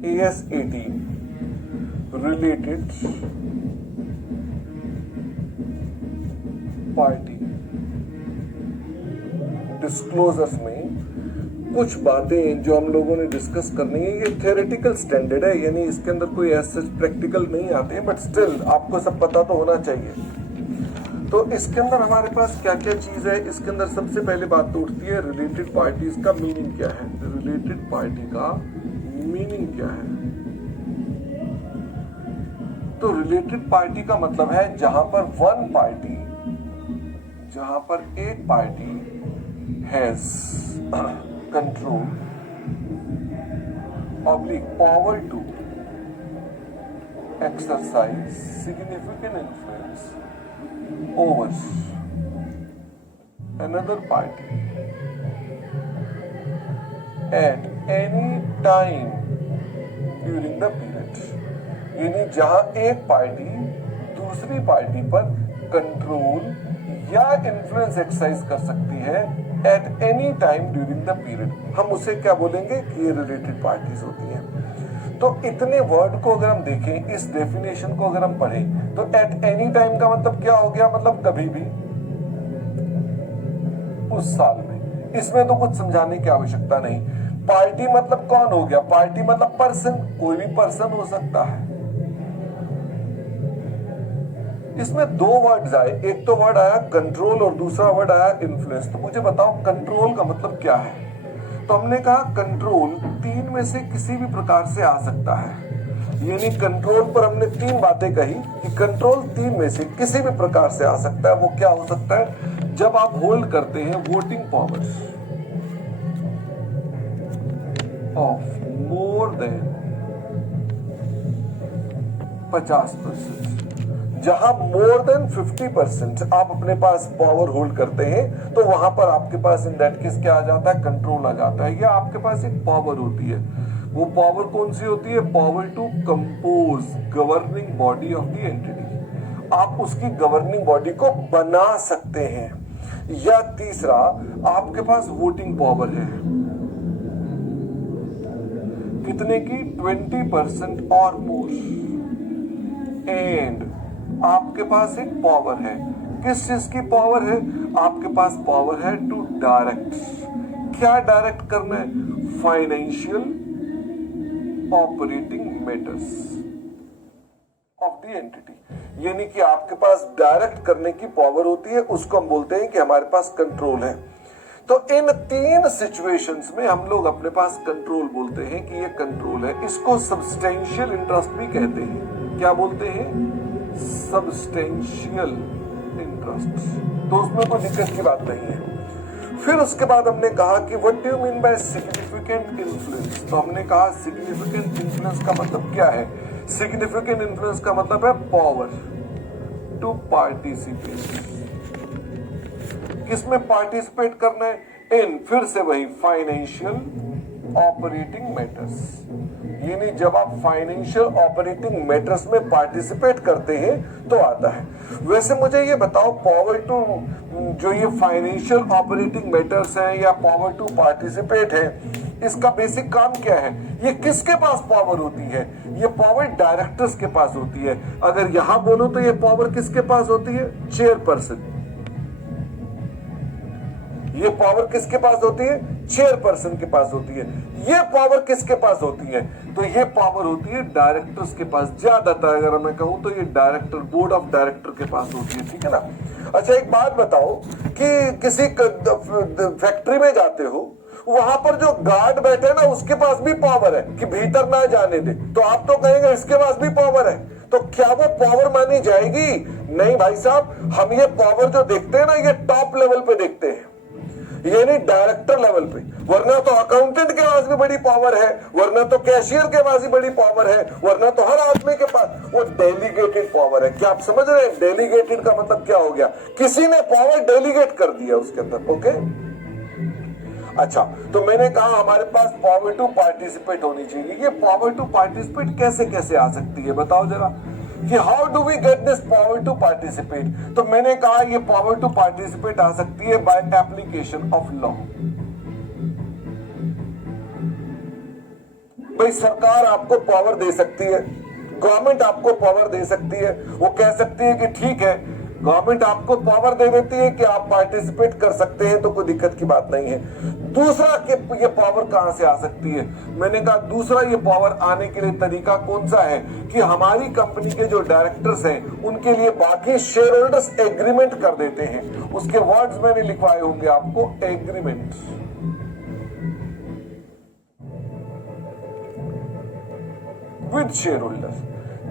AS18 related party disclosures में कुछ बातें जो हम लोगों ने डिस्कस करनी है, ये थ्योरेटिकल स्टैंडर्ड है, यानी इसके अंदर कोई ऐसे प्रैक्टिकल नहीं आते हैं, बट स्टिल आपको सब पता तो होना चाहिए। तो इसके अंदर हमारे पास क्या क्या चीज है, इसके अंदर सबसे पहले बात तो उठती है रिलेटेड पार्टीज का मीनिंग क्या है। रिलेटेड पार्टी का मीनिंग क्या है? तो रिलेटेड पार्टी का मतलब है जहां पर एक party has control oblique power to exercise significant influence over another party at any time during the period, यानी जहां एक पार्टी दूसरी पार्टी पर कंट्रोल या इन्फ्लुएंस एक्सरसाइज कर सकती है at any time during the period, हम उसे क्या बोलेंगे कि ये रिलेटेड पार्टीज होती हैं। तो इतने वर्ड को अगर हम देखें, इस डेफिनेशन को अगर हम पढ़ें, तो एट एनी टाइम का मतलब क्या हो गया? मतलब कभी भी, उस साल में। इसमें तो कुछ समझाने की आवश्यकता नहीं। पार्टी मतलब कौन हो गया? पार्टी मतलब पर्सन, कोई भी पर्सन हो सकता है। इसमें दो वर्ड्स आए, एक तो वर्ड आया कंट्रोल और दूसरा वर्ड आया इन्फ्लुएंस। तो मुझे बताओ कंट्रोल का मतलब क्या है? तो हमने कहा कंट्रोल तीन में से किसी भी प्रकार से आ सकता है, यानी कंट्रोल पर हमने तीन बातें कही कि कंट्रोल तीन में से किसी भी प्रकार से आ सकता है। वो क्या हो सकता है? जब आप होल्ड करते हैं voting power of more than 50%, जहां मोर देन 50% आप अपने पास पावर होल्ड करते हैं, तो वहां पर आपके पास इन दैट केस क्या आ जाता है? कंट्रोल आ जाता है। या आपके पास एक पावर होती है, वो पावर कौन सी होती है? Power to compose governing body of the entity, आप उसकी गवर्निंग बॉडी को बना सकते हैं। या तीसरा, आपके पास वोटिंग पावर है, कितने की? 20% और मोर, एंड आपके पास एक पावर है, किस चीज की पावर है? आपके पास पावर है टू डायरेक्ट, क्या डायरेक्ट करना है? Financial operating matters of the entity, यानी कि आपके पास डायरेक्ट करने की पावर होती है, उसको हम बोलते हैं कि हमारे पास कंट्रोल है। तो इन तीन सिचुएशंस में हम लोग अपने पास कंट्रोल बोलते हैं कि ये कंट्रोल है। इसको सब्सटेंशियल इंटरेस्ट भी कहते हैं। क्या बोलते हैं? Substantial interest. तो उसमें कोई दिक्कत की बात नहीं है। फिर उसके बाद हमने कहा कि what do you mean by significant influence. तो हमने कहा सिग्निफिकेंट इन्फ्लुएंस का मतलब क्या है? सिग्निफिकेंट इन्फ्लुएंस का मतलब है पावर टू पार्टिसिपेट। किसमें पार्टिसिपेट करना है? इन, फिर से वही, फाइनेंशियल ऑपरेटिंग मैटर्स, यानी जब आप फाइनेंशियल ऑपरेटिंग मैटर्स में पार्टिसिपेट करते हैं तो आता है। वैसे मुझे ये बताओ, पावर टू, जो ये फाइनेंशियल ऑपरेटिंग मैटर्स हैं या पावर टू पार्टिसिपेट है, इसका बेसिक काम क्या है? ये किसके पास पावर होती है? ये पावर डायरेक्टर्स के पास होती है। अगर यहां बोलो तो ये पावर किसके पास होती है? चेयरपर्सन। ये पावर किसके पास होती है? चेयरपर्सन के पास होती है। ये पावर किसके पास होती है? तो ये पावर होती है डायरेक्टर्स के पास। ज्यादातर अगर मैं कहूं तो ये डायरेक्टर, बोर्ड ऑफ डायरेक्टर के पास होती है। ठीक है ना? अच्छा, एक बात बताओ कि किसी फैक्ट्री में जाते हो, वहां पर जो गार्ड बैठे ना, उसके पास भी पावर है कि भीतर ना जाने दे, तो आप तो कहेंगे इसके पास भी पावर है, तो क्या वो पावर मानी जाएगी? नहीं भाई साहब, हम ये पावर जो देखते हैं ना, ये टॉप लेवल पे देखते हैं, यानी डायरेक्टर लेवल पे। वरना तो अकाउंटेंट के पास भी बड़ी पावर है, वरना तो कैशियर के पास भी बड़ी पावर है, वरना तो हर आदमी के पास वो डेलीगेटेड पावर है। क्या आप समझ रहे हैं? डेलीगेटेड का मतलब क्या हो गया? किसी ने पावर डेलीगेट कर दिया उसके अंदर। ओके, अच्छा, तो मैंने कहा हमारे पास पावर टू पार्टिसिपेट होनी चाहिए। ये पावर टू पार्टिसिपेट कैसे कैसे आ सकती है, बताओ जरा, कि how do we get this power to participate. तो मैंने कहा ये पावर टू पार्टिसिपेट आ सकती है बाय एप्लीकेशन ऑफ लॉ। भाई सरकार आपको पावर दे सकती है, गवर्नमेंट आपको पावर दे सकती है, वो कह सकती है कि ठीक है, गवर्नमेंट आपको पावर दे देती है कि आप पार्टिसिपेट कर सकते हैं, तो कोई दिक्कत की बात नहीं है। दूसरा कि ये पावर कहां से आ सकती है, मैंने कहा दूसरा ये पावर आने के लिए तरीका कौन सा है कि हमारी कंपनी के जो डायरेक्टर्स हैं उनके लिए बाकी शेयर होल्डर्स एग्रीमेंट कर देते हैं। उसके वर्ड्स मैंने लिखवाए होंगे आपको, एग्रीमेंट। विद शेयर होल्डर,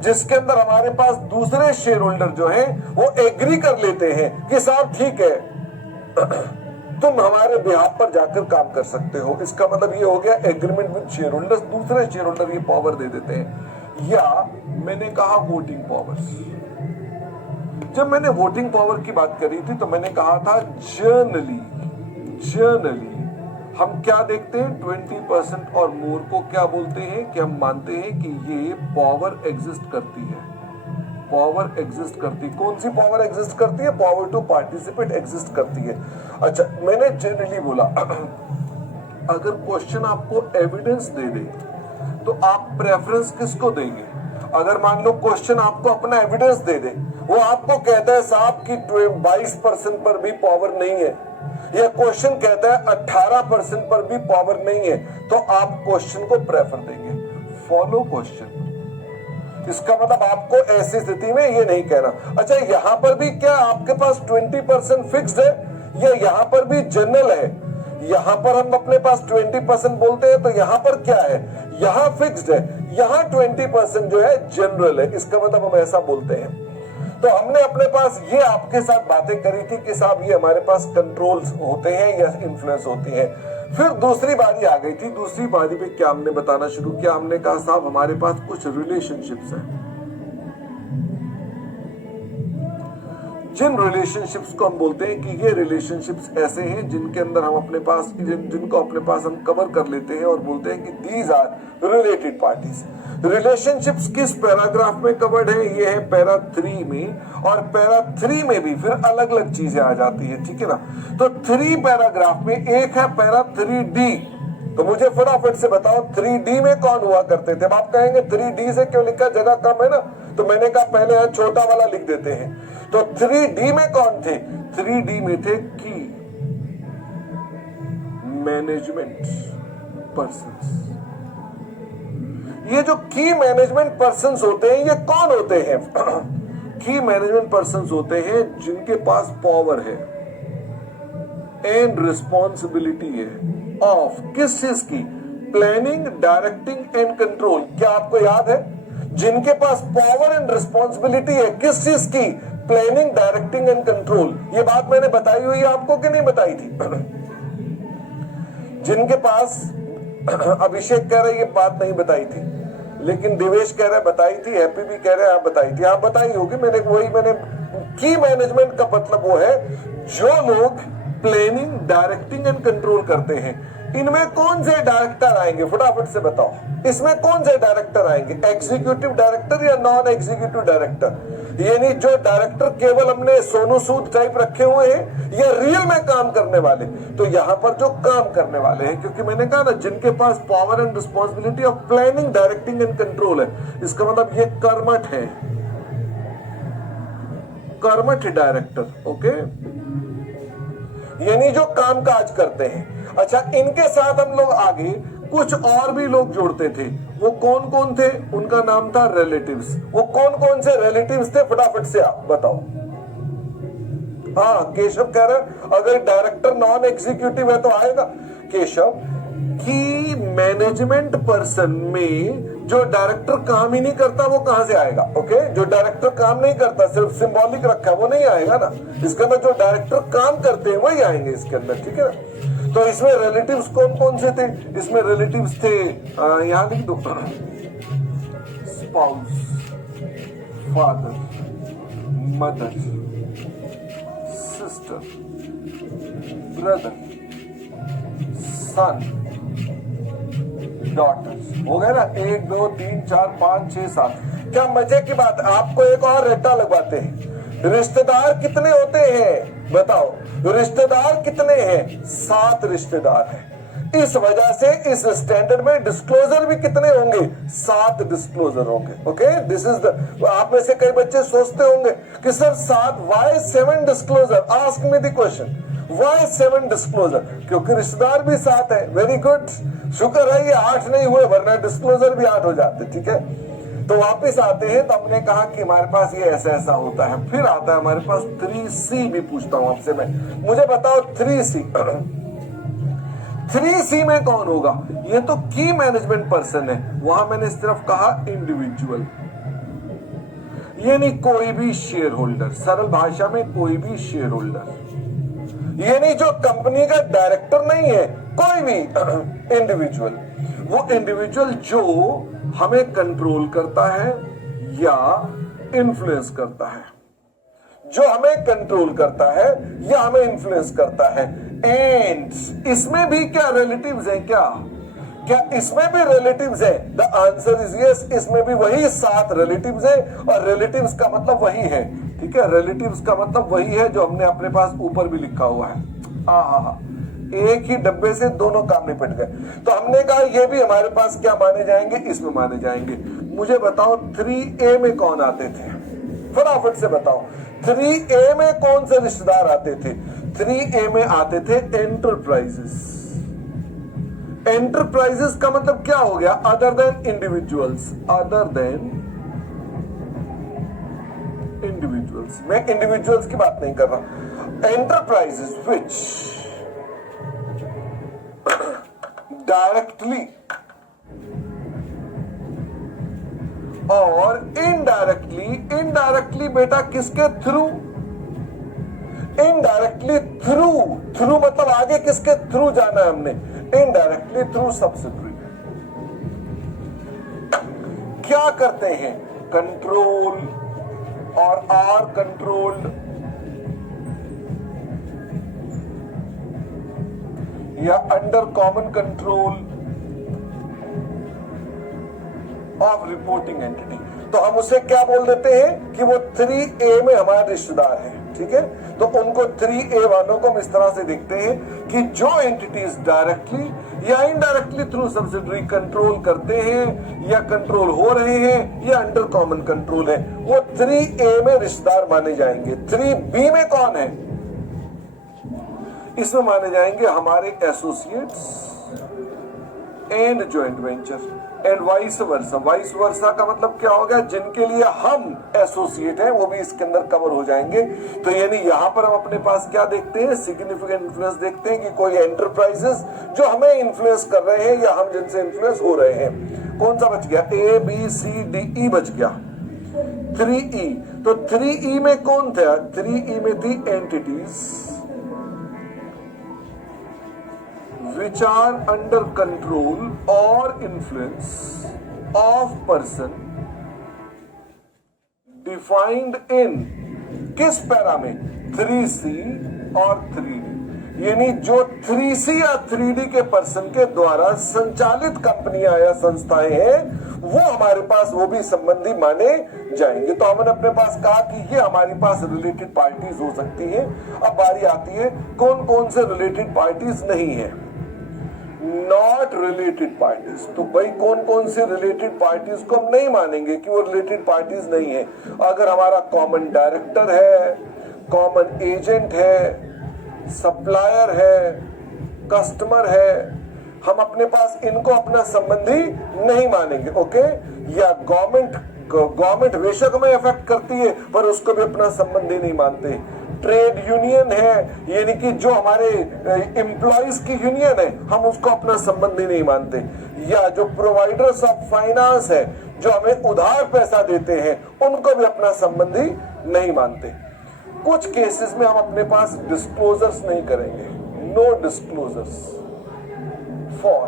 जिसके अंदर हमारे पास दूसरे शेयर होल्डर जो हैं वो एग्री कर लेते हैं कि साहब ठीक है, तुम हमारे बिहाफ पर जाकर काम कर सकते हो। इसका मतलब ये हो गया एग्रीमेंट विद शेयर होल्डर्स, दूसरे शेयर होल्डर ये पावर दे देते हैं। या मैंने कहा वोटिंग पावर्स, जब मैंने वोटिंग पावर की बात करी थी तो मैंने कहा था जनरली हम क्या देखते हैं, 20% और मोर को क्या बोलते हैं कि हम मानते हैं कि ये पावर एग्जिस्ट करती है। पावर एग्जिस्ट करती, कौन सी पावर एग्जिस्ट करती है, पावर टू पार्टिसिपेट एग्जिस्ट करती है। अच्छा, मैंने जनरली बोला अगर क्वेश्चन आपको एविडेंस दे दे तो आप प्रेफरेंस किसको देंगे। अगर मान लो क्वेश्चन आपको अपना एविडेंस दे दे, वो आपको कहता है साहब कि 22% पर भी पावर नहीं है, यह क्वेश्चन कहता है 18% पर भी पावर नहीं है, तो आप क्वेश्चन को प्रेफर देंगे, फॉलो क्वेश्चन। इसका मतलब आपको ऐसी स्थिति में ये नहीं कहना अच्छा यहां पर भी क्या आपके पास 20% फिक्स्ड है, या यहां पर भी जनरल है। यहां पर हम अपने पास 20% बोलते हैं, तो यहां पर क्या है, यहां फिक्स्ड है, यहां 20% जो है जनरल है। इसका मतलब हम ऐसा बोलते हैं। तो हमने अपने पास ये आपके साथ बातें करी थी कि साहब ये हमारे पास कंट्रोल्स होते हैं या इन्फ्लुएंस होती है। फिर दूसरी बारी आ गई थी, दूसरी बारी पे क्या हमने बताना शुरू किया, हमने कहा साहब हमारे पास कुछ रिलेशनशिप्स हैं, जिन रिलेशनशिप्स को हम बोलते हैं कि ये रिलेशनशिप्स ऐसे हैं जिनके अंदर हम अपने पास जिनको अपने पास हम कवर कर लेते हैं और बोलते हैं कि these are related parties. Relationships किस पैराग्राफ में कवर्ड है, ये है पैरा 3 में, और पैरा 3 में भी फिर अलग अलग चीजें आ जाती है, ठीक है ना। तो 3 पैराग्राफ में एक है पैरा 3D, तो मुझे फटाफट से बताओ 3D में कौन हुआ करते थे। आप कहेंगे 3D से क्यों लिखा, जगह कम है ना, तो मैंने कहा पहले यहां छोटा वाला लिख देते हैं। तो 3D में कौन थे, 3D में थे की मैनेजमेंट पर्सन्स। ये जो की मैनेजमेंट पर्सन्स होते हैं ये कौन होते हैं, की मैनेजमेंट पर्सन्स होते हैं जिनके पास पावर है एंड रिस्पॉन्सिबिलिटी है ऑफ किस चीज की, प्लानिंग, डायरेक्टिंग एंड कंट्रोल। क्या आपको याद है, जिनके पास पावर एंड रिस्पॉन्सिबिलिटी है किस चीज की, प्लानिंग, डायरेक्टिंग एंड कंट्रोल। ये बात मैंने बताई हुई है आपको कि नहीं बताई थी। जिनके पास, अभिषेक कह रहे ये बात नहीं बताई थी, लेकिन देवेश कह रहे बताई थी, हैप्पी भी कह रहे आप बताई थी, आप बताई होगी। मैंने की मैनेजमेंट का मतलब वो है जो लोग प्लानिंग, डायरेक्टिंग एंड कंट्रोल करते हैं। इनमें कौन से डायरेक्टर आएंगे, फटाफट से बताओ, इसमें कौन से डायरेक्टर आएंगे, एग्जीक्यूटिव डायरेक्टर या नॉन एग्जीक्यूटिव डायरेक्टर। यानी जो डायरेक्टर केवल हमने सोनू सूद टाइप रखे हुए हैं या रियल में काम करने वाले। तो यहां पर जो काम करने वाले हैं, क्योंकि मैंने कहा ना जिनके पास power and responsibility of planning, directing and control है, इसका मतलब ये कर्मठ है, कर्मठ डायरेक्टर, ओके, यानी जो काम काज करते हैं। अच्छा, इनके साथ हम लोग आगे कुछ और भी लोग जोड़ते थे, वो कौन कौन थे, उनका नाम था रिलेटिव्स। वो कौन कौन से रिलेटिव्स थे, फटाफट से आप बताओ। हाँ, केशव कह रहे अगर डायरेक्टर नॉन एग्जीक्यूटिव है तो आएगा। केशव, की मैनेजमेंट पर्सन में जो डायरेक्टर काम ही नहीं करता वो कहां से आएगा, ओके, जो डायरेक्टर काम नहीं करता, सिर्फ सिंबॉलिक रखा, वो नहीं आएगा ना। इसके अंदर जो डायरेक्टर काम करते हैं वही आएंगे इसके अंदर, ठीक है ना। तो इसमें रिलेटिव्स कौन कौन से थे, इसमें रिलेटिव्स थे, यहां लिख दो, spouse, father, mother, sister, brother, son, daughters. हो गए ना, 1 2 3 4 5 6 7। क्या मजे की बात, आपको एक और रट्टा लगवाते हैं। रिश्तेदार कितने होते हैं बताओ, रिश्तेदार कितने हैं, 7 रिश्तेदार हैं। इस वजह से इस स्टैंडर्ड में डिस्क्लोजर भी कितने होंगे? 7 डिस्क्लोजर होंगे। ओके, दिस इज द, आप में से कई बच्चे सोचते होंगे कि sir 7, why 7 disclosure? Ask me the question, why 7 disclosure? क्योंकि रिश्तेदार भी 7 है। वेरी गुड, शुक्र है ये 8 नहीं हुए, वरना डिस्क्लोजर भी 8 हो जाते। ठीक है, तो वापस आते हैं, तो हमने कहा कि हमारे पास ये ऐसा ऐसा होता है। फिर आता है हमारे पास 3C भी पूछता हूं आपसे मैं, मुझे बताओ 3C 3C में कौन होगा? ये तो की मैनेजमेंट पर्सन है, वहां मैंने सिर्फ कहा इंडिविजुअल, यानी कोई भी शेयर होल्डर, सरल भाषा में कोई भी शेयर होल्डर, यानी जो कंपनी का डायरेक्टर नहीं है, कोई भी इंडिविजुअल। वो इंडिविजुअल जो हमें कंट्रोल करता है या इन्फ्लुएंस करता है, जो हमें कंट्रोल करता है या हमें इन्फ्लुएंस करता है। एंड इसमें भी क्या रिलेटिव्स हैं? क्या इसमें भी रिलेटिव्स है? द आंसर इज यस, इसमें भी वही 7 रिलेटिव्स है, और रिलेटिव्स का मतलब वही है। ठीक है, रिलेटिव्स का मतलब वही है जो हमने अपने पास ऊपर भी लिखा हुआ है। एक ही डब्बे से दोनों काम निपट गए। तो हमने कहा ये भी हमारे पास क्या माने जाएंगे? इसमें माने जाएंगे। मुझे बताओ 3A में कौन आते थे? फटाफट से बताओ, 3A में कौन से रिश्तेदार आते थे? 3A में आते थे एंटरप्राइजेस। एंटरप्राइजेस का मतलब क्या हो गया? Other than individuals, other than individuals. मैं इंडिविजुअल्स की बात नहीं कर रहा। एंटरप्राइजेस विच डायरेक्टली और इनडायरेक्टली, इनडायरेक्टली बेटा किसके थ्रू? इनडायरेक्टली थ्रू मतलब आगे किसके थ्रू जाना है हमने? Indirectly through subsidiary. क्या करते हैं? कंट्रोल और आर कंट्रोल्ड या under common control of reporting entity. तो हम उसे क्या बोल देते हैं कि वो 3A में हमारे रिश्तेदार हैं। ठीक है, तो उनको 3A वालों को हम इस तरह से देखते हैं कि जो एंटिटीज डायरेक्टली या इनडायरेक्टली थ्रू सब्सिडरी कंट्रोल करते हैं या कंट्रोल हो रहे हैं या अंडर कॉमन कंट्रोल है, वो 3A में रिश्तेदार माने जाएंगे। 3B में कौन है? इसमें माने जाएंगे हमारे associates and joint venture and vice versa. Vice versa का मतलब क्या हो गया? जिनके लिए हम एसोसिएट हैं वो भी इसके अंदर कवर हो जाएंगे। तो यानी यहां पर हम अपने पास क्या देखते हैं? सिग्निफिकेंट इन्फ्लुएंस देखते हैं कि कोई एंटरप्राइजेस जो हमें इन्फ्लुएंस कर रहे हैं या हम जिनसे इन्फ्लुएंस हो रहे हैं। कौन सा बच गया? ABCDE बच गया। 3E, तो 3E में कौन था? 3E में थी entities which are under control or influence of person defined in किस पैरा में? 3C और 3D। यानी जो 3C या 3D के पर्सन के द्वारा संचालित कंपनियां या संस्थाएं हैं वो हमारे पास वो भी संबंधी माने जाएंगे। तो हमने अपने पास कहा कि ये हमारे पास रिलेटेड पार्टीज हो सकती हैं। अब बारी आती है कौन कौन से रिलेटेड पार्टीज नहीं है। नॉट रिलेटेड पार्टीज, तो भाई कौन कौन से रिलेटेड पार्टीज को हम नहीं मानेंगे कि वो रिलेटेड पार्टीज नहीं है? अगर हमारा कॉमन डायरेक्टर है, कॉमन एजेंट है, सप्लायर है, कस्टमर है, हम अपने पास इनको अपना संबंधी नहीं मानेंगे। ओके, या गवर्नमेंट बेशक हमें अफेक्ट करती है पर उसको भी अपना संबंधी नहीं मानते। ट्रेड यूनियन है, यानी कि जो हमारे एम्प्लॉइज की यूनियन है हम उसको अपना संबंधी नहीं मानते। या जो प्रोवाइडर्स ऑफ फाइनेंस है जो हमें उधार पैसा देते हैं उनको भी अपना संबंधी नहीं मानते। कुछ केसेस में हम अपने पास डिस्क्लोजर्स नहीं करेंगे, नो डिस्क्लोजर्स फॉर।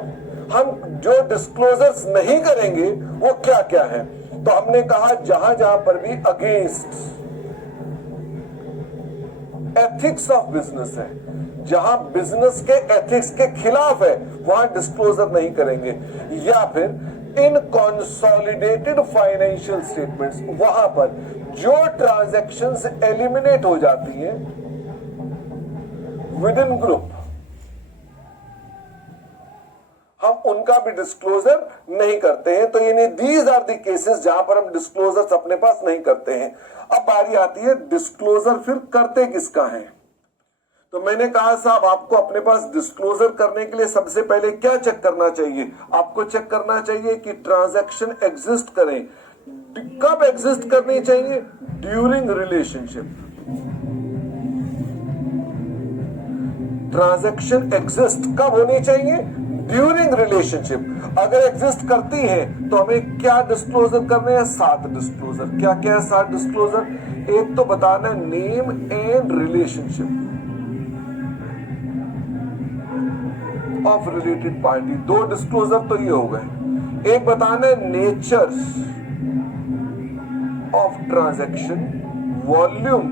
हम जो डिस्क्लोजर्स नहीं करेंगे वो क्या क्या है? तो हमने कहा जहां जहां पर भी अगेंस्ट एथिक्स ऑफ बिजनेस है, जहां बिजनेस के एथिक्स के खिलाफ है वहां डिस्क्लोजर नहीं करेंगे। या फिर इन कंसोलिडेटेड फाइनेंशियल स्टेटमेंट्स, वहां पर जो ट्रांजैक्शंस एलिमिनेट हो जाती हैं विद इन ग्रुप, हम उनका भी डिस्क्लोजर नहीं करते हैं। तो यानी दीज आर दी केसेस जहां पर हम डिस्क्लोजर अपने पास नहीं करते हैं। अब बारी आती है डिस्क्लोजर फिर करते किसका है। तो मैंने कहा साहब आपको अपने पास डिस्क्लोजर करने के लिए सबसे पहले क्या चेक करना चाहिए, आपको चेक करना चाहिए कि ट्रांजैक्शन एग्जिस्ट करें। कब एग्जिस्ट करनी चाहिए, ड्यूरिंग रिलेशनशिप। ट्रांजैक्शन एग्जिस्ट कब होनी चाहिए, ड्यूरिंग रिलेशनशिप। अगर एग्जिस्ट करती है तो हमें क्या डिस्क्लोजर करने हैं, 7 डिस्क्लोजर। क्या क्या है 7 डिस्क्लोजर, एक तो बताना है name and relationship of related party, 2 disclosure तो ये हो गए। एक बताना है nature of transaction, volume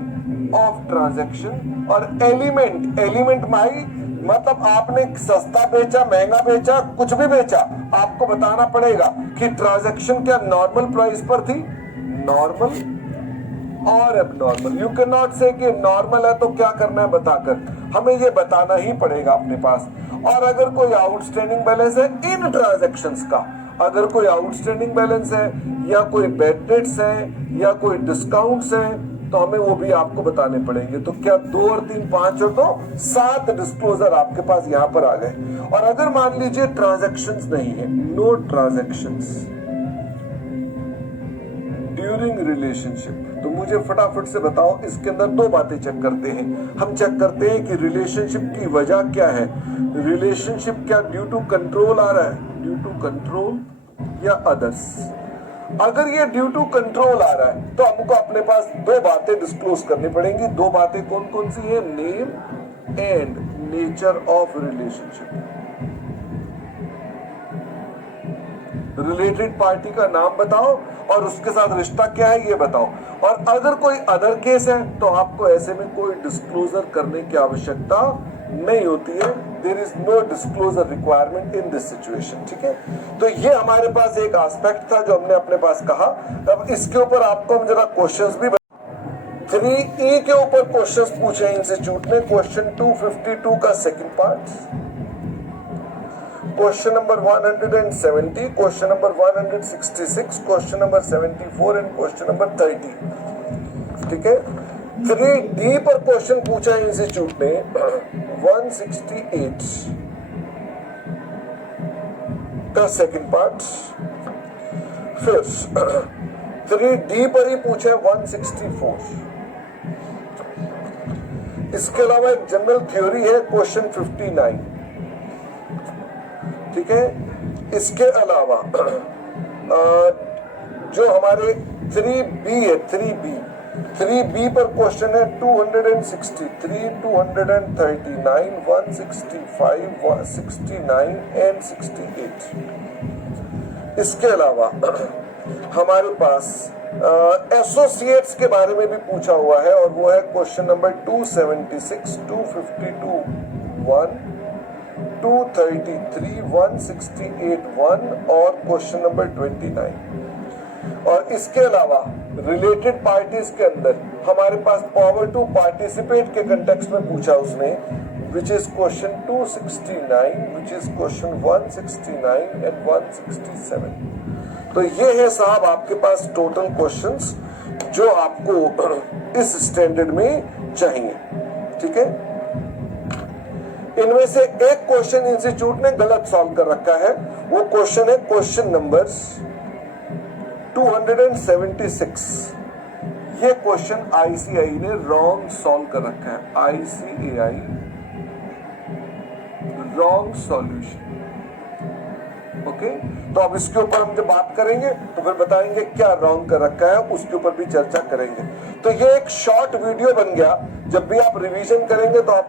of transaction और एलिमेंट। एलिमेंट माई मतलब आपने सस्ता बेचा, महंगा बेचा, कुछ भी बेचा, आपको बताना पड़ेगा कि ट्रांजैक्शन क्या नॉर्मल प्राइस पर थी, नॉर्मल और एबनॉर्मल। यू कैन नॉट से कि नॉर्मल है तो क्या करना है बताकर, हमें ये बताना ही पड़ेगा अपने पास। और अगर कोई आउटस्टैंडिंग बैलेंस है इन ट्रांजैक्शंस का, अगर कोई आउटस्टैंडिंग बैलेंस है या कोई बैड डेट्स है या कोई डिस्काउंट्स है तो हमें वो भी आपको बताने पड़ेंगे। तो क्या 2 और 3 5 और 2 7 डिस्क्लोजर आपके पास यहां पर आ गए। और अगर मान लीजिए ट्रांजैक्शंस नहीं है, नो ट्रांजैक्शंस ड्यूरिंग रिलेशनशिप, तो मुझे फटाफट से बताओ इसके अंदर 2 बातें चेक करते हैं। हम चेक करते हैं कि रिलेशनशिप की वजह क्या है, रिलेशनशिप क्या ड्यू टू कंट्रोल आ रहा है, ड्यू टू कंट्रोल या अदर्स। अगर ये ड्यू टू कंट्रोल आ रहा है तो हमको अपने पास 2 बातें डिस्क्लोज करनी पड़ेंगी। 2 बातें कौन कौन सी है, name and nature of relationship. Related party का नाम बताओ और उसके साथ रिश्ता क्या है ये बताओ। और अगर कोई अदर केस है तो आपको ऐसे में कोई डिस्क्लोजर करने की आवश्यकता नहीं होती है। There is no disclosure requirement in this situation. ठीक है, तो ये हमारे पास एक एस्पेक्ट था जो हमने अपने पास कहा। अब इसके ऊपर आपको हम जरा क्वेश्चंस भी 3E के ऊपर क्वेश्चंस पूछे इंस्टीट्यूट ने। क्वेश्चन 252 का second part, question number 170, question number 166, question number 74 and question number 30। ठीक है, 3D पर क्वेश्चन पूछा है इंस्टीट्यूट ने 168 का सेकंड पार्ट। फिर 3D पर ही पूछा है 164। इसके अलावा एक जनरल थ्योरी है क्वेश्चन 59। ठीक है, इसके अलावा जो हमारे 3B है, 3B पर क्वेश्चन है 263, 239, 165, 169 एंड 68। इसके अलावा हमारे पास एसोसिएट्स के बारे में भी पूछा हुआ है और वो है क्वेश्चन नंबर 276, 252 1, 233, 168 1 और क्वेश्चन नंबर 29। और इसके अलावा रिलेटेड पार्टीज के अंदर हमारे पास पावर टू पार्टिसिपेट के कंटेक्स्ट में पूछा उसने, which is question 269, which is question 169 and 167। तो ये है साहब आपके पास टोटल क्वेश्चंस जो आपको इस स्टैंडर्ड में चाहिए। ठीक है, इनमें से एक क्वेश्चन इंस्टीट्यूट ने गलत सॉल्व कर रखा है। वो क्वेश्चन है क्वेश्चन नंबर 276। ये क्वेश्चन ICAI ने रॉन्ग सॉल्व कर रखा है। ICAI wrong solution. ओके, तो अब इसके ऊपर हम जब बात करेंगे तो फिर बताएंगे क्या रॉन्ग कर रखा है, उसके ऊपर भी चर्चा करेंगे। तो ये एक शॉर्ट वीडियो बन गया। जब भी आप रिवीजन करेंगे तो आप